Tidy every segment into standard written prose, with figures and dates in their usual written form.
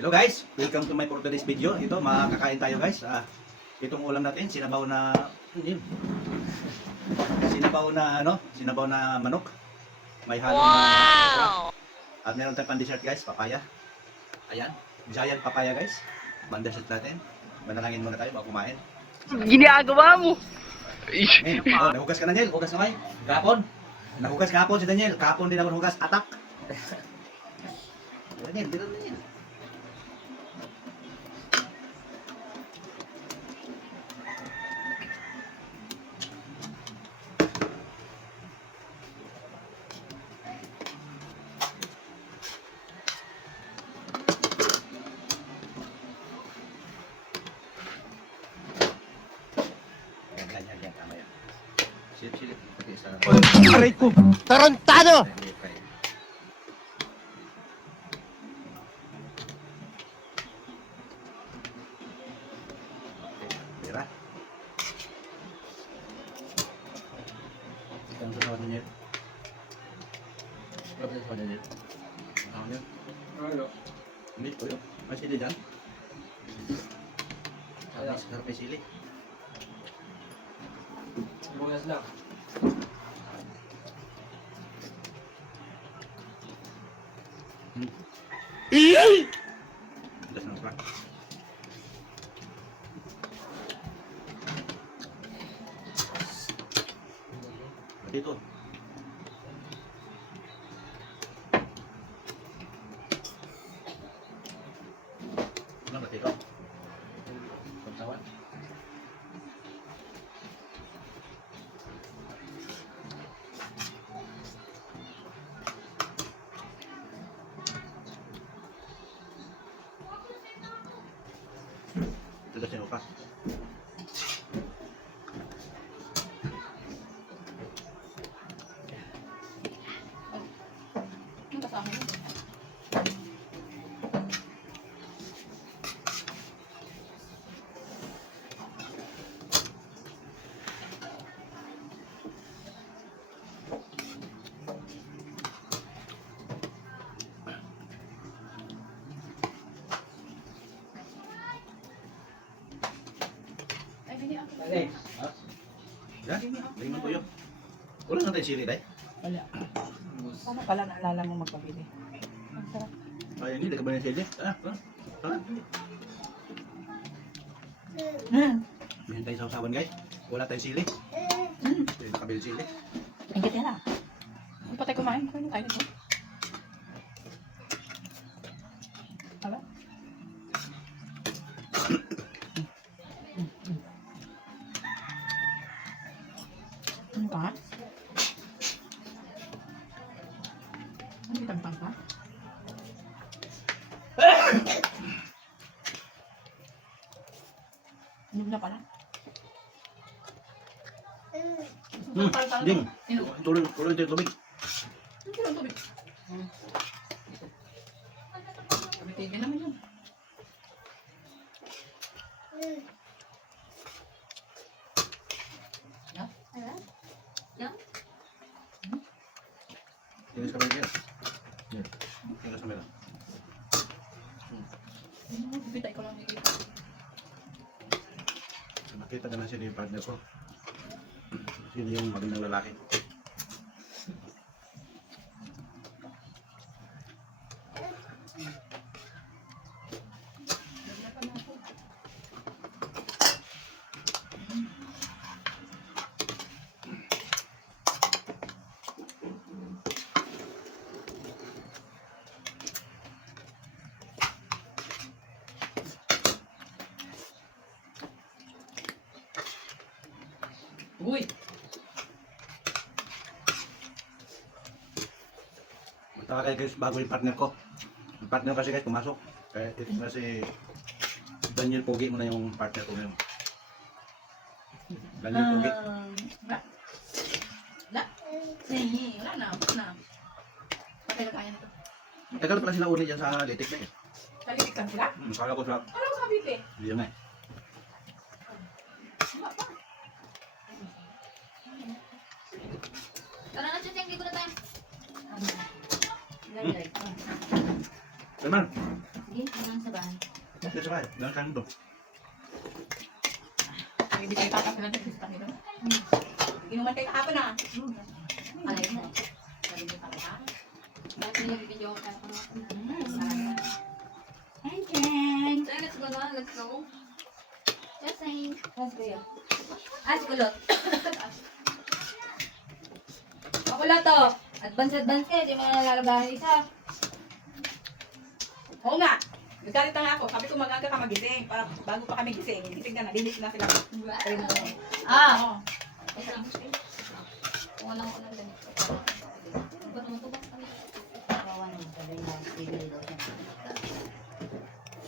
Hello guys, welcome to my for today's video. Ito, makakain tayo guys. Itong ulam natin, sinabaw na sinabaw na manok. May halong na at meron tayong pan-dessert guys, papaya. Ayan, giant papaya guys. Pan-dessert natin. Manalangin muna tayo bago kumain. Ginagawa mo. Nahugas ka na Daniel, hugas na kayo. Kahapon. Nahugas kahapon si Daniel. Kahapon din ako nahugas, atak. Daniel, dito Daniel. Yan, tama yan. Silip-silip. Aray ko. Tarantado! Tira. Ang susunod niya. Ano ang susunod niya? Ano yan? Ano? Hindi po yun. May sili dyan? Sarap may sili. Sibuyas lang. Das ng sarap. Dito. Ano ba dito? Pagsawan. Ito siya pa. Ang kasama mo. Ay, bini ako. Alay. Ha? Yan? Lagyan mo tuyo. Wala nga tayo sili, day. Wala. Paano pala naalala mo magpabili? Ang sarap. Ay, hindi. Lagyan ba ng sili? Yan tayo sa usawan, guys. Wala tayong sili. Hindi nakabili sili. Ang ganda na. Ang patay kumain. Kumain tayo nito. Hala? Ano ka? Ano yung tampang ka? Ano na pala? Ding. Ino. Tulong tayo tubig. Ano yung tubig? Tigil naman yun. Yan? Ayan? Yan? Tingnan sa kamera. Yan. Tingnan sa kamera. Bibitay ko lang dito. Nakita na siya yung partner ko. Sino yung magandang lalaki. Uy! Punta kayo guys, bago yung partner ko. Yung partner kasi guys, pumasok. Kaya ito na si Daniel Pogi mo na yung partner ko ngayon. Daniel Pogi. Wala. Wala? Sige, wala na. Wala na. Patay na tayo nito. Tagal pala sila uli dyan sa litik na eh. Kalitikan sila? Masaka ko sa... Ano sabi ko eh? Hindi na eh. Wala pa. Tara na, Chucheng, dito na tayo. Lagay. Salman, Sige, hanggang sa bahay. That's right. Meron kang ito. Hindi kayo tatapilan ng pista nila. Inuman kayo kahapon na. Alay mo. Sabi niyo talaga. Bakit nilabibidyo ko tayo kung ako? Hi, Jen! So, let's go na. Let's go. Just saying. Let's go yun. Ah, si Kulot. Ako lang to. Advance ka. Di mo na lalagahan isa. Oo nga. Nagkalit na nga ako. Sabi ko mag-aga ka magising. Para bago pa kami gising. Gising ka na. Dinis na sila. Ah! Oo. Ito lang. Kung walang ko lang ganito. Ba't tumutubak kami? Kawawa naman. Sabi niya, bibili daw siya.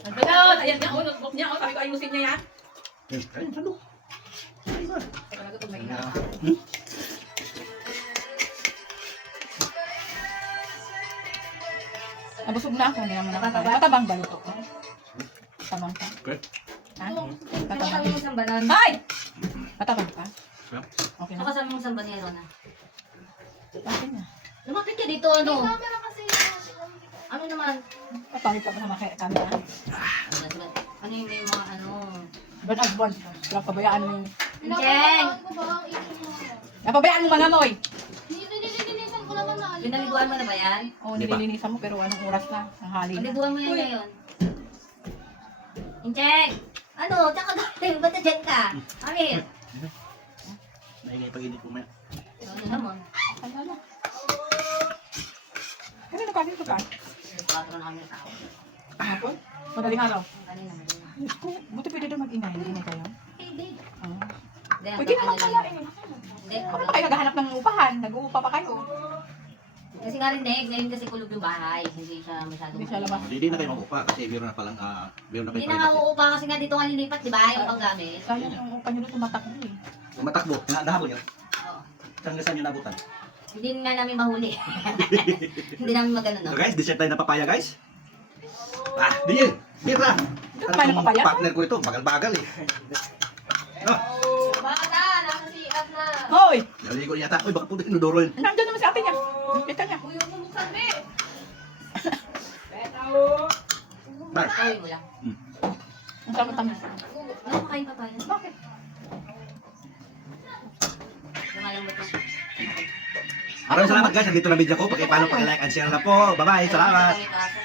Nagbalot! Ayan niya. Oh, notebook niya. Oh, sabi ko ayusin niya yan. Ayun, salo. Talaga pag may ina. Nabusog na ako. Hindi naman ako. Matabang balot ko. Matabang ka. Okay. Ha? Kasama Matabang. mo isang banan. Ay! Matabang ka? Yeah. Okay na. Kasama mo isang banero na. Okay na. Lumapit ka dito, ano? Ano naman? Papawid ka pa sa camera. Ano yung may mga ano? But advance. Kaya pabayaan mo yung... Jeng! Napabayaan mo mga moy! Pinaliguan mo na ba yan? Oo, Di ba? nililinisan mo pero anong oras na? Ang hali na. Paliguan mo yan ngayon. Jeng! Ano? Tsaka galing. Ba't na dyan ka? Amir! Naingay pag-init ko maya. Ano naman? Ay, hala. Kanina ka, dito ka. Patro na kami ng tao. Kahapon? Madaling araw. Kanina mo din. Diyos ko, buti pwede daw mag-ingay. Hindi na kayo. Hindi. Oo. Hindi, Pwede naman ano kaya lang. eh. Hindi, Bakit pa kayo naghahanap ng upahan? Nag-uupa pa kayo. kasi nga rin, ngayon kasi kulog yung bahay. Hindi siya masyadong Hindi siya labas. Hindi na kayo mag-upa kasi meron na palang meron na kayo Hindi na nga private. uupa kasi nga dito nga lilipat, di ba? Yung panggamit. Kaya yung upa nyo doon tumatakbo eh. Matakbo. Nahabol niya. Oo. Hanggang saan niyo nabutan? Hindi nga namin mahuli. Hindi namin magano, no? So guys, dessert tayo na papaya guys. Ah, Diel! Mira! Ito tayo ng papaya? Partner ko ito, bagal-bagal eh. No, Bata, nasa CF na. Hoy! naligo yata. Uy, baka puti inodoro yun. Nandiyan naman si ate niya. Kita niya. Uy, yung buksan, be. Bar. Tawin mo lang. Ang tamis-tamis. Ano makain papaya? Bakit? Lumalambot ko. Maraming salamat guys, nandito na video ko. Paano pag-like and share na po. Bye-bye, salamat. Kami kaso,